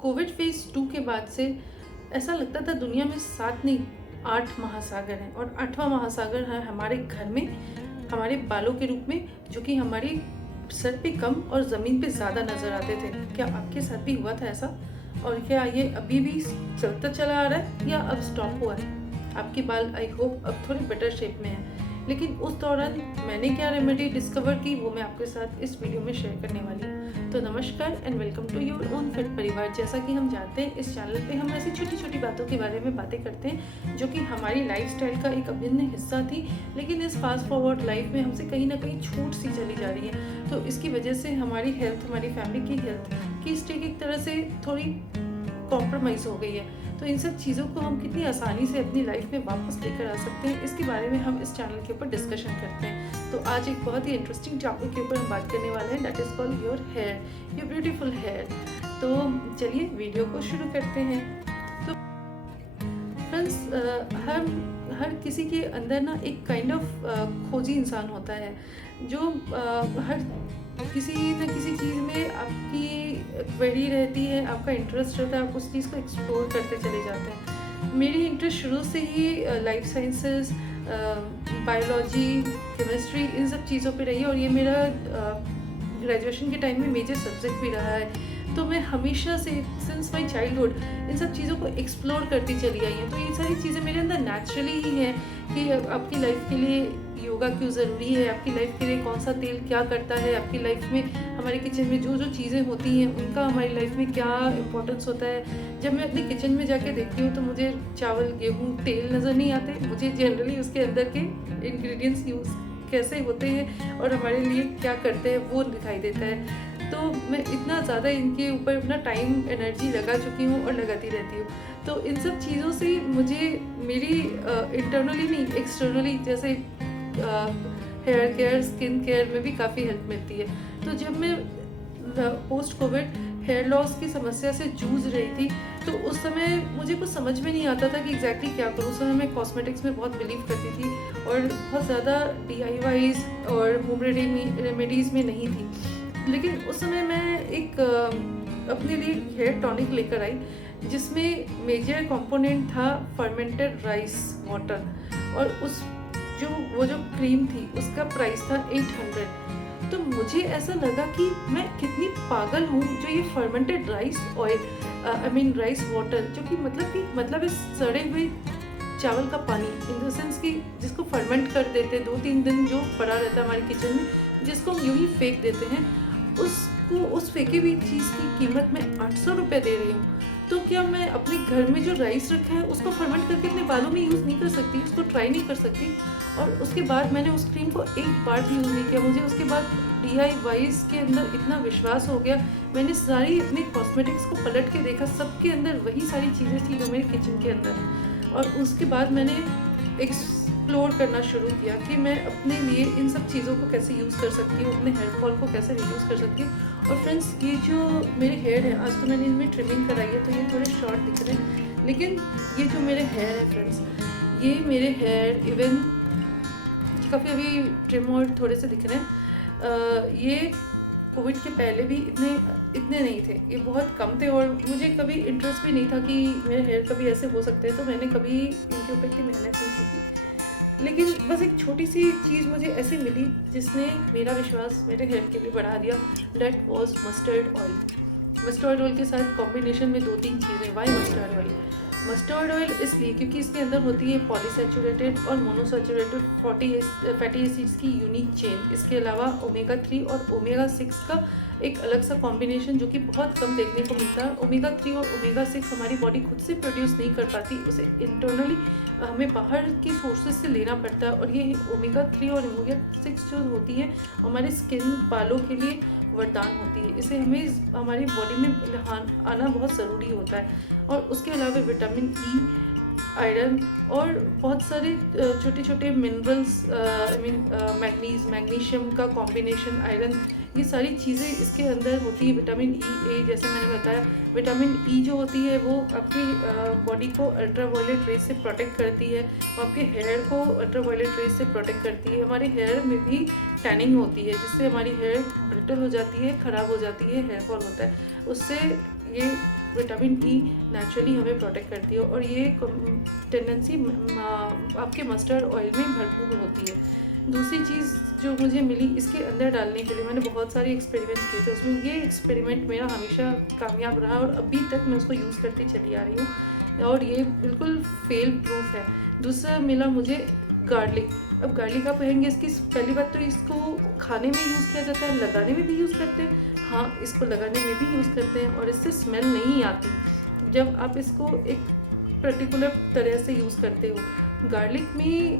Covid phase 2 के बाद से ऐसा लगता था दुनिया में 7 नहीं 8 महासागर हैं और 8वां महासागर है हमारे घर में, हमारे बालों के रूप में, जो कि हमारे सर पे कम और ज़मीन पे ज़्यादा नज़र आते थे। क्या आपके साथ भी हुआ था ऐसा? और क्या ये अभी भी चलता चला आ रहा है या अब स्टॉप हुआ है? आपके बाल आई होप अब थोड़े बेटर शेप में हैं। लेकिन उस दौरान मैंने क्या रेमेडी डिस्कवर की वो मैं आपके साथ इस वीडियो में शेयर करने वाली हूँ। तो नमस्कार and welcome to your own fit परिवार। जैसा कि हम जानते हैं इस चैनल पे हम ऐसी छोटी छोटी बातों के बारे में बातें करते हैं जो कि हमारी लाइफस्टाइल का एक अभिन्न हिस्सा थी, लेकिन इस फास्ट फॉरवर्ड लाइफ में हमसे कहीं ना कहीं छूट सी चली जा रही है। तो इसकी वजह से हमारी हेल्थ, हमारी फैमिली की हेल्थ की स्टेक एक तरह से थोड़ी कॉम्प्रोमाइज़ हो गई है। तो इन सब चीज़ों को हम कितनी आसानी से अपनी लाइफ में वापस लेकर आ सकते हैं, इसके बारे में हम इस चैनल के ऊपर डिस्कशन करते हैं। तो आज एक बहुत ही इंटरेस्टिंग टॉपिक के ऊपर हम बात करने वाले हैं, that is called your hair, your beautiful hair. तो चलिए वीडियो को शुरू करते हैं। तो फ्रेंड्स, हर किसी के अंदर ना एक काइंड ऑफ खोजी इंसान होता है जो हर किसी न किसी चीज़ में आपकी क्वेरी रहती है, आपका इंटरेस्ट रहता है, आप उस चीज़ को एक्सप्लोर करते चले जाते हैं। मेरी इंटरेस्ट शुरू से ही लाइफ साइंसेस, बायोलॉजी, केमिस्ट्री, इन सब चीज़ों पे रही है और ये मेरा ग्रेजुएशन के टाइम में मेजर सब्जेक्ट भी रहा है। तो मैं हमेशा से सिंस माई चाइल्डहुड इन सब चीज़ों को एक्सप्लोर करती चली आई हूँ। तो ये सारी चीज़ें मेरे अंदर नेचुरली ही हैं कि आपकी लाइफ के लिए योगा क्यों ज़रूरी है, आपकी लाइफ के लिए कौन सा तेल क्या करता है, आपकी लाइफ में हमारे किचन में जो जो चीज़ें होती हैं उनका हमारी लाइफ में क्या इम्पोर्टेंस होता है। जब मैं अपने किचन में जाके देखती हूँ तो मुझे चावल, गेहूँ, तेल नज़र नहीं आते, मुझे जनरली उसके अंदर के इंग्रेडिएंट्स यूज़ कैसे होते हैं और हमारे लिए क्या करते हैं वो दिखाई देता है। तो मैं इतना ज़्यादा इनके ऊपर अपना टाइम, एनर्जी लगा चुकी हूँ और लगाती रहती हूँ। तो इन सब चीज़ों से मुझे मेरी इंटरनली नहीं एक्सटर्नली, जैसे हेयर केयर, स्किन केयर में भी काफ़ी हेल्प मिलती है। तो जब मैं पोस्ट कोविड हेयर लॉस की समस्या से जूझ रही थी तो उस समय मुझे कुछ समझ में नहीं आता था कि एग्जैक्टली क्या करूँ। उस समय मैं कॉस्मेटिक्स में बहुत बिलीव करती थी और बहुत ज़्यादा DIYs और होम रेमेडीज़ में नहीं थी। लेकिन उस समय मैं एक अपने लिए हेयर टॉनिक लेकर आई जिसमें मेजर कंपोनेंट था फर्मेंटेड राइस वाटर, और वो जो क्रीम थी उसका प्राइस था 800। तो मुझे ऐसा लगा कि मैं कितनी पागल हूँ जो ये fermented rice oil, rice water, जो कि मतलब इस सड़े हुए चावल का पानी, इन द सेंस कि जिसको फर्मेंट कर देते 2-3 दिन जो पड़ा रहता है हमारे किचन में, जिसको हम यूँ ही फेंक देते हैं, उस फेंकी हुई चीज़ की कीमत मैं 800 रुपये दे रही हूँ। तो क्या मैं अपने घर में जो राइस रखा है उसको फर्मेंट करके अपने बालों में यूज़ नहीं कर सकती, उसको ट्राई नहीं कर सकती? और उसके बाद मैंने उस क्रीम को एक बार भी यूज़ नहीं किया। मुझे उसके बाद DIYs के अंदर इतना विश्वास हो गया, मैंने सारी अपने कॉस्मेटिक्स को पलट के देखा, सबके अंदर वही सारी चीज़ें थी जो मेरे किचन के अंदर। और उसके बाद मैंने एक्सप्लोर करना शुरू किया कि मैं अपने लिए इन सब चीज़ों को कैसे यूज़ कर सकती हूँ, अपने हेयर फॉल को कैसे रिड्यूस कर सकती हूँ। और फ्रेंड्स, ये जो मेरे हेयर है, आज तो मैंने इनमें ट्रिमिंग कराई है तो ये थोड़े शॉर्ट दिख रहे हैं, लेकिन ये जो मेरे हेयर है फ्रेंड्स, ये मेरे हेयर इवन काफ़ी अभी ट्रिम और थोड़े से दिख रहे हैं। ये कोविड के पहले भी इतने नहीं थे, ये बहुत कम थे और मुझे कभी इंटरेस्ट भी नहीं था कि मेरे हेयर कभी ऐसे हो सकते हैं, तो मैंने कभी इनके ऊपर इतनी मेहनत नहीं की थी। लेकिन बस एक छोटी सी चीज़ मुझे ऐसे मिली जिसने मेरा विश्वास मेरे हेयर के लिए बढ़ा दिया, that was mustard oil. Mustard oil के साथ कॉम्बिनेशन में 2-3 चीज़ें। Why mustard oil? Mustard oil इसलिए क्योंकि इसके अंदर होती है पॉलीसैचुरेटेड और मोनोसैचुरेटेड फैटी एसिड्स की यूनिक चेन। इसके अलावा ओमेगा 3 और ओमेगा 6 का एक अलग सा कॉम्बिनेशन जो कि बहुत कम देखने को मिलता है। ओमेगा 3 और ओमेगा 6 हमारी बॉडी खुद से प्रोड्यूस नहीं कर पाती, उसे इंटरनली हमें बाहर की सोर्सेज से लेना पड़ता है। और ये ओमेगा 3 और ओमेगा 6 जो होती है हमारे स्किन, बालों के लिए वरदान होती है। इसे हमें हमारी बॉडी में आना बहुत ज़रूरी होता है। और उसके अलावा विटामिन E, आयरन और बहुत सारे छोटे छोटे मिनरल्स, मैग्नीशियम का कॉम्बिनेशन, आयरन, ये सारी चीज़ें इसके अंदर होती है। विटामिन E, A, जैसे मैंने बताया, विटामिन E जो होती है वो आपकी बॉडी को अल्ट्रावायलेट रेज से प्रोटेक्ट करती है, वो आपके हेयर को अल्ट्रावायलेट रेज से प्रोटेक्ट करती है। हमारे हेयर में भी टैनिंग होती है जिससे हमारी हेयर ब्रिटल हो जाती है, ख़राब हो जाती है, हेयर फॉल होता है, उससे ये विटामिन ई नेचुरली हमें प्रोटेक्ट करती है, और ये टेंडेंसी आपके मस्टर्ड ऑयल में भरपूर होती है। दूसरी चीज़ जो मुझे मिली इसके अंदर डालने के लिए, मैंने बहुत सारे एक्सपेरिमेंट्स किए थे, उसमें ये एक्सपेरिमेंट मेरा हमेशा कामयाब रहा और अभी तक मैं उसको यूज़ करती चली आ रही हूँ और ये बिल्कुल फेल प्रूफ है। दूसरा मिला मुझे गार्लिक। अब गार्लिक आप कहेंगे इसकी, पहली बात तो इसको खाने में यूज़ किया जाता है, लगाने में भी यूज़ करते हैं। हाँ, इसको लगाने में भी यूज़ करते हैं और इससे स्मेल नहीं आती जब आप इसको एक पर्टिकुलर तरह से यूज़ करते हो। गार्लिक में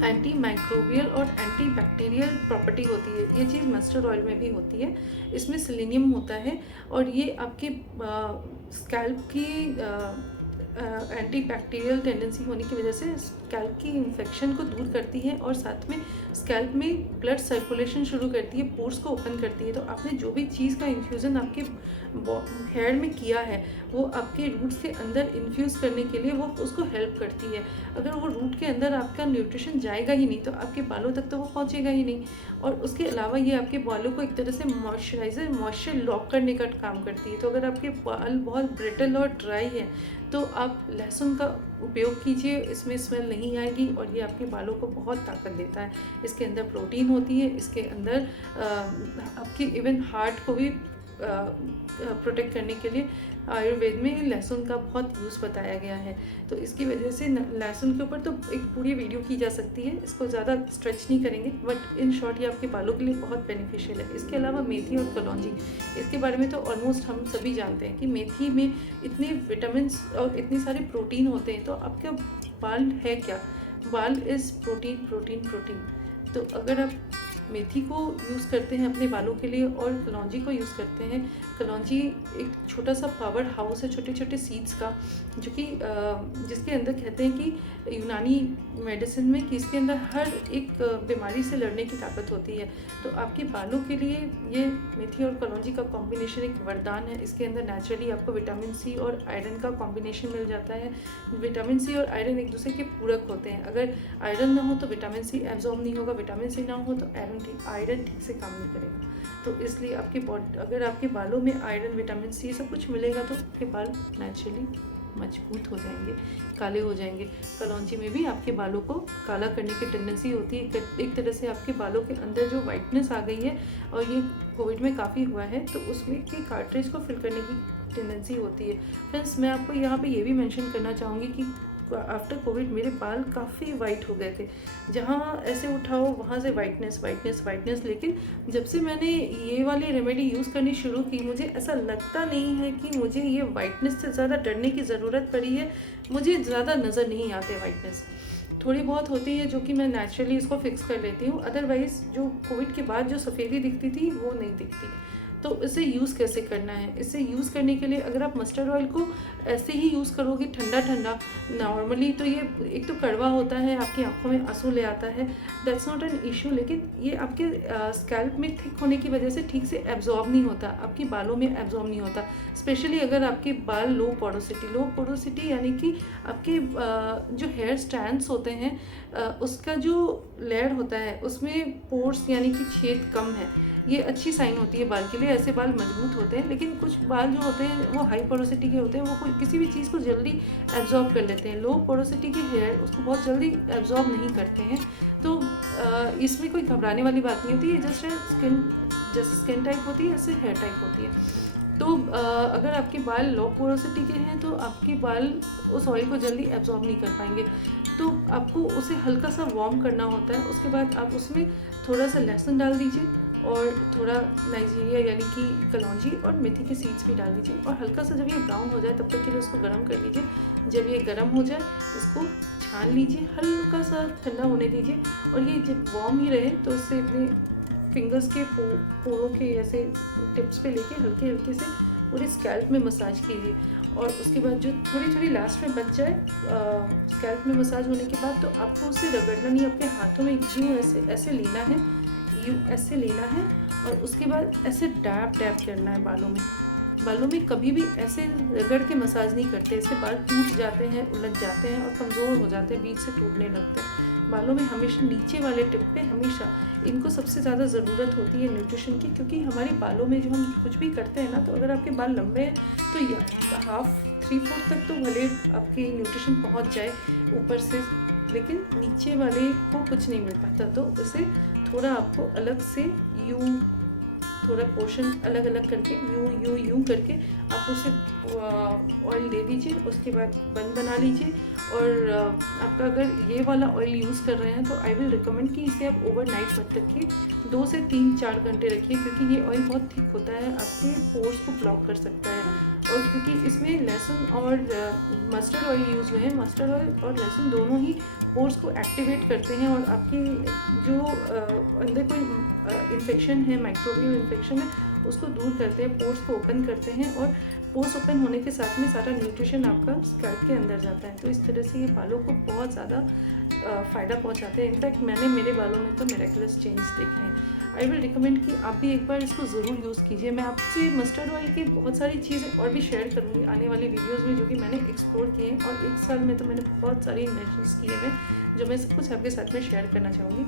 एंटी माइक्रोबियल और एंटी बैक्टीरियल प्रॉपर्टी होती है। ये चीज़ मस्टर्ड ऑयल में भी होती है। इसमें सेलेनियम होता है और ये आपके स्कैल्प की एंटी बैक्टीरियल टेंडेंसी होने की वजह से स्कैल्प की इन्फेक्शन को दूर करती है और साथ में स्कैल्प में ब्लड सर्कुलेशन शुरू करती है, पोर्स को ओपन करती है। तो आपने जो भी चीज़ का इन्फ्यूज़न आपके हेयर में किया है वो आपके रूट्स के अंदर इन्फ्यूज़ करने के लिए वो उसको हेल्प करती है। अगर वो रूट के अंदर आपका न्यूट्रिशन जाएगा ही नहीं तो आपके बालों तक तो वो पहुँचेगा ही नहीं। और उसके अलावा ये आपके बालों को एक तरह से मॉइस्चर लॉक करने का काम करती है। तो अगर आपके बाल बहुत ब्रिटल और ड्राई है तो आप लहसुन का उपयोग कीजिए, इसमें स्मेल नहीं आएगी और ये आपके बालों को बहुत ताकत देता है। इसके अंदर प्रोटीन होती है, इसके अंदर आपकी इवन हार्ट को भी प्रोटेक्ट करने के लिए आयुर्वेद में लहसुन का बहुत यूज़ बताया गया है। तो इसकी वजह से लहसुन के ऊपर तो एक पूरी वीडियो की जा सकती है, इसको ज़्यादा स्ट्रेच नहीं करेंगे, बट इन शॉर्ट ये आपके बालों के लिए बहुत बेनिफिशियल है। इसके अलावा मेथी और कलौंजी, इसके बारे में तो ऑलमोस्ट हम सभी जानते हैं कि मेथी में इतने विटामिन और इतने सारे प्रोटीन होते हैं। तो आपका बाल है क्या, बाल इज़ प्रोटीन प्रोटीन प्रोटीन। तो अगर आप मेथी को यूज़ करते हैं अपने बालों के लिए और कलौंजी को यूज़ करते हैं, कलौंजी एक छोटा सा पावर हाउस है छोटे छोटे सीड्स का, जो कि जिसके अंदर कहते हैं कि यूनानी मेडिसिन में कि इसके अंदर हर एक बीमारी से लड़ने की ताकत होती है। तो आपके बालों के लिए ये मेथी और कलौंजी का कॉम्बिनेशन एक वरदान है। इसके अंदर नेचुरली आपको विटामिन सी और आयरन का कॉम्बिनेशन मिल जाता है। विटामिन सी और आयरन एक दूसरे के पूरक होते हैं। अगर आयरन ना हो तो विटामिन सी एब्जॉर्ब नहीं होगा, विटामिन सी ना हो तो आयरन ठीक से काम नहीं करेगा। तो इसलिए आपके अगर आपके बालों में आयरन, विटामिन सी सब कुछ मिलेगा तो आपके बाल नेचुरली मजबूत हो जाएंगे, काले हो जाएंगे। कलौंजी में भी आपके बालों को काला करने की टेंडेंसी होती है। एक तरह से आपके बालों के अंदर जो वाइटनेस आ गई है, और ये कोविड में काफ़ी हुआ है, तो उसमें के कार्ट्रिज को फिल करने की टेंडेंसी होती है। फ्रेंड्स, मैं आपको यहाँ पे ये भी मेंशन करना चाहूँगी कि आफ्टर कोविड मेरे बाल काफ़ी वाइट हो गए थे। जहाँ ऐसे उठाओ वहाँ से वाइटनेस वाइटनेस वाइटनेस। लेकिन जब से मैंने ये वाली रेमेडी यूज़ करनी शुरू की, मुझे ऐसा लगता नहीं है कि मुझे ये वाइटनेस से ज़्यादा डरने की ज़रूरत पड़ी है। मुझे ज़्यादा नज़र नहीं आते वाइटनेस, थोड़ी बहुत होती है जो कि मैं नेचुरली इसको फिक्स कर लेती हूँ। अदरवाइज़ जो कोविड के बाद जो सफ़ेदी दिखती थी वो नहीं दिखती। तो इसे यूज़ कैसे करना है? इसे यूज़ करने के लिए अगर आप मस्टर्ड ऑयल को ऐसे ही यूज़ करोगे ठंडा ठंडा नॉर्मली, तो ये एक तो कड़वा होता है, आपकी आंखों में आंसू ले आता है, दैट्स नॉट एन इशू। लेकिन ये आपके स्कैल्प में थिक होने की वजह से ठीक से एब्जॉर्ब नहीं होता, आपकी बालों में एब्जॉर्ब नहीं होता। स्पेशली अगर आपके बाल लो पोरोसिटी यानी कि आपके जो हेयर स्ट्रैंड्स होते हैं उसका जो लेयर होता है उसमें पोर्स यानी कि छेद कम है, ये अच्छी साइन होती है बाल के लिए। ऐसे बाल मजबूत होते हैं। लेकिन कुछ बाल जो होते हैं वो हाई पोरोसिटी के होते हैं, वो कोई किसी भी चीज़ को जल्दी एब्जॉर्ब कर लेते हैं। लो पोरोसिटी के हेयर उसको बहुत जल्दी एब्जॉर्ब नहीं करते हैं। तो इसमें कोई घबराने वाली बात नहीं होती है। जैसे स्किन टाइप होती है ऐसे हेयर टाइप होती है। तो अगर आपके बाल लो पोरोसिटी के हैं तो आपके बाल उस ऑयल को जल्दी एब्जॉर्ब नहीं कर पाएंगे। तो आपको उसे हल्का सा वार्म करना होता है। उसके बाद आप उसमें थोड़ा सा लहसुन डाल दीजिए और थोड़ा नाइजीरिया यानी कि कलौंजी और मेथी के सीड्स भी डाल दीजिए, और हल्का सा जब ये ब्राउन हो जाए तब तक के लिए उसको गर्म कर लीजिए। जब ये गर्म हो जाए इसको छान लीजिए, हल्का सा ठंडा होने दीजिए, और ये जब वार्म ही रहे तो इससे अपने फिंगर्स के पोरों के ऐसे टिप्स पे लेके हल्के हल्के से पूरे स्कैल्प में मसाज कीजिए। और उसके बाद जो थोड़ी थोड़ी लास्ट में बच जाए स्कैल्प में मसाज होने के बाद, तो आपको उसे रगड़ना नहीं, अपने हाथों में यूँ ऐसे लेना है, ऐसे लेना है, और उसके बाद ऐसे डैप करना है बालों में कभी भी ऐसे रगड़ के मसाज नहीं करते। इससे बाल टूट जाते हैं, उलझ जाते हैं और कमज़ोर हो जाते हैं, बीच से टूटने लगते हैं। बालों में हमेशा नीचे वाले टिप पे हमेशा इनको सबसे ज़्यादा ज़रूरत होती है न्यूट्रिशन की, क्योंकि हमारे बालों में जो हम कुछ भी करते हैं ना, तो अगर आपके बाल लंबे हैं तो या हाफ 3/4 तक तो भले आपकी न्यूट्रिशन पहुंच जाए ऊपर से, लेकिन नीचे वाले को कुछ नहीं मिल पाता। तो उसे थोड़ा आपको अलग से यूँ थोड़ा पोर्शन अलग अलग करके यूँ करके आप उसे ऑयल दे दीजिए। उसके बाद बन बना लीजिए। और आपका अगर ये वाला ऑयल यूज़ कर रहे हैं तो आई विल रिकमेंड कि इसे आप ओवरनाइट मत रखिए, 2 से 3-4 घंटे रखिए, क्योंकि ये ऑयल बहुत थिक होता है, आपके पोर्स को ब्लॉक कर सकता है। और क्योंकि इसमें लहसुन और मस्टर्ड ऑयल यूज़ हुए हैं, मस्टर्ड ऑयल और लहसुन दोनों ही पोर्स को एक्टिवेट करते हैं और आपके जो अंदर कोई इन्फेक्शन है, माइक्रोबियल इन्फेक्शन है, उसको दूर करते हैं, पोर्स को ओपन करते हैं। और पोर्स ओपन होने के साथ में सारा न्यूट्रिशन आपका स्कैल्प के अंदर जाता है। तो इस तरह से ये बालों को बहुत ज़्यादा फ़ायदा पहुंचाते हैं। इनफैक्ट मैंने मेरे बालों में तो मिरेकलस चेंज देखे हैं। आई विल रिकमेंड कि आप भी एक बार इसको ज़रूर यूज़ कीजिए। मैं आपसे मस्टर्ड ऑयल की बहुत सारी चीज़ें और भी शेयर करूँगी आने वाली वीडियोज़ में, जो कि मैंने एक्सप्लोर किए हैं। और 1 साल में तो मैंने बहुत सारे इन्वेंशंस किए हैं, जो मैं सब कुछ आपके साथ में शेयर करना चाहूँगी।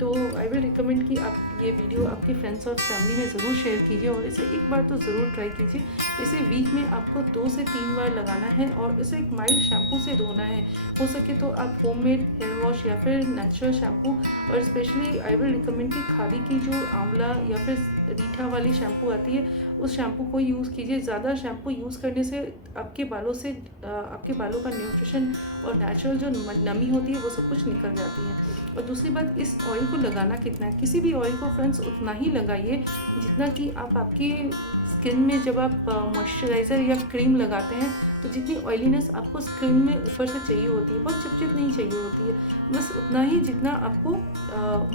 तो आई विल रिकमेंड कि आप ये वीडियो आपके फ्रेंड्स और फैमिली में ज़रूर शेयर कीजिए और इसे एक बार तो ज़रूर ट्राई कीजिए। इसे वीक में आपको 2 से 3 बार लगाना है और इसे एक माइल्ड शैम्पू से धोना है। हो सके तो आप होममेड हेयर वॉश या फिर नेचुरल शैम्पू, और स्पेशली आई विल रिकमेंड कि खादी की जो आंवला या फिर रीठा वाली शैम्पू आती है, उस शैम्पू को यूज़ कीजिए। ज़्यादा शैम्पू यूज़ करने से आपके बालों का न्यूट्रिशन और नेचुरल जो नमी होती है वो सब कुछ निकल जाती है। और दूसरी बात, इस ऑयल को लगाना कितना है, किसी भी ऑयल को फ्रेंड्स उतना ही लगाइए जितना कि आप आपकी स्किन में जब आप मॉइस्चराइज़र या क्रीम लगाते हैं तो जितनी ऑयलीनेस आपको स्किन में ऊपर से चाहिए होती है, बहुत चिपचिप नहीं चाहिए होती है, बस उतना ही जितना आपको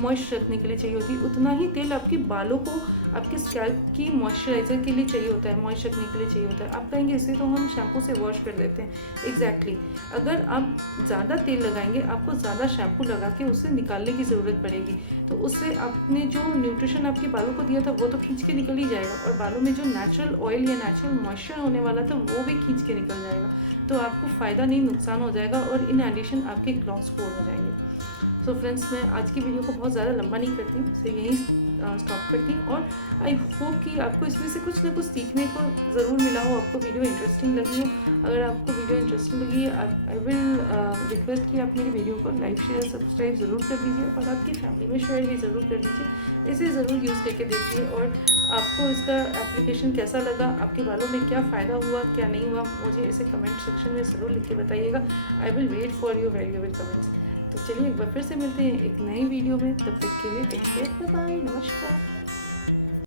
मॉइस्चर रखने के लिए चाहिए होती है, उतना ही तेल आपके बालों को आपके स्कैल्प की मॉइस्चराइज़र के लिए चाहिए होता है, मॉइस्चर रखने के लिए चाहिए होता है। आप कहेंगे इसे तो हम शैम्पू से वॉश कर देते हैं। एग्जैक्टली, अगर आप ज़्यादा तेल लगाएंगे आपको ज़्यादा शैम्पू लगा के उससे निकालने की ज़रूरत पड़ेगी, तो उससे आपने जो न्यूट्रिशन आपके बालों को दिया था वो तो खींच के निकल ही जाएगा, और बालों में जो नेचुरल ऑयल या नेचुरल मॉइस्चर होने वाला था वो भी खींच के निकल जाएगा। तो आपको फ़ायदा नहीं नुकसान हो जाएगा, और इन एडिशन आपके क्लॉथ्स पोर हो जाएंगे। सो फ्रेंड्स, मैं आज की वीडियो को बहुत ज़्यादा लंबा नहीं करती हूँ, इसे यहीं स्टॉप करती हूँ। और आई होप कि आपको इसमें से कुछ ना कुछ सीखने को ज़रूर मिला हो, आपको वीडियो इंटरेस्टिंग लगी हो। अगर आपको वीडियो इंटरेस्टिंग लगी, आई विल रिक्वेस्ट कि आप मेरी वीडियो को लाइक शेयर सब्सक्राइब ज़रूर कर दीजिए और आपकी फैमिली में शेयर भी ज़रूर कर दीजिए। इसे ज़रूर यूज़ करके देखिए और आपको इसका एप्लीकेशन कैसा लगा, आपके बालों में क्या फ़ायदा हुआ क्या नहीं हुआ, मुझे इसे कमेंट सेक्शन में ज़रूर लिख के बताइएगा। I will wait for your valuable comments. तो चलिए एक बार फिर से मिलते हैं एक नई वीडियो में, तब तक के लिए टेक केयर, बाय बाय, नमस्कार।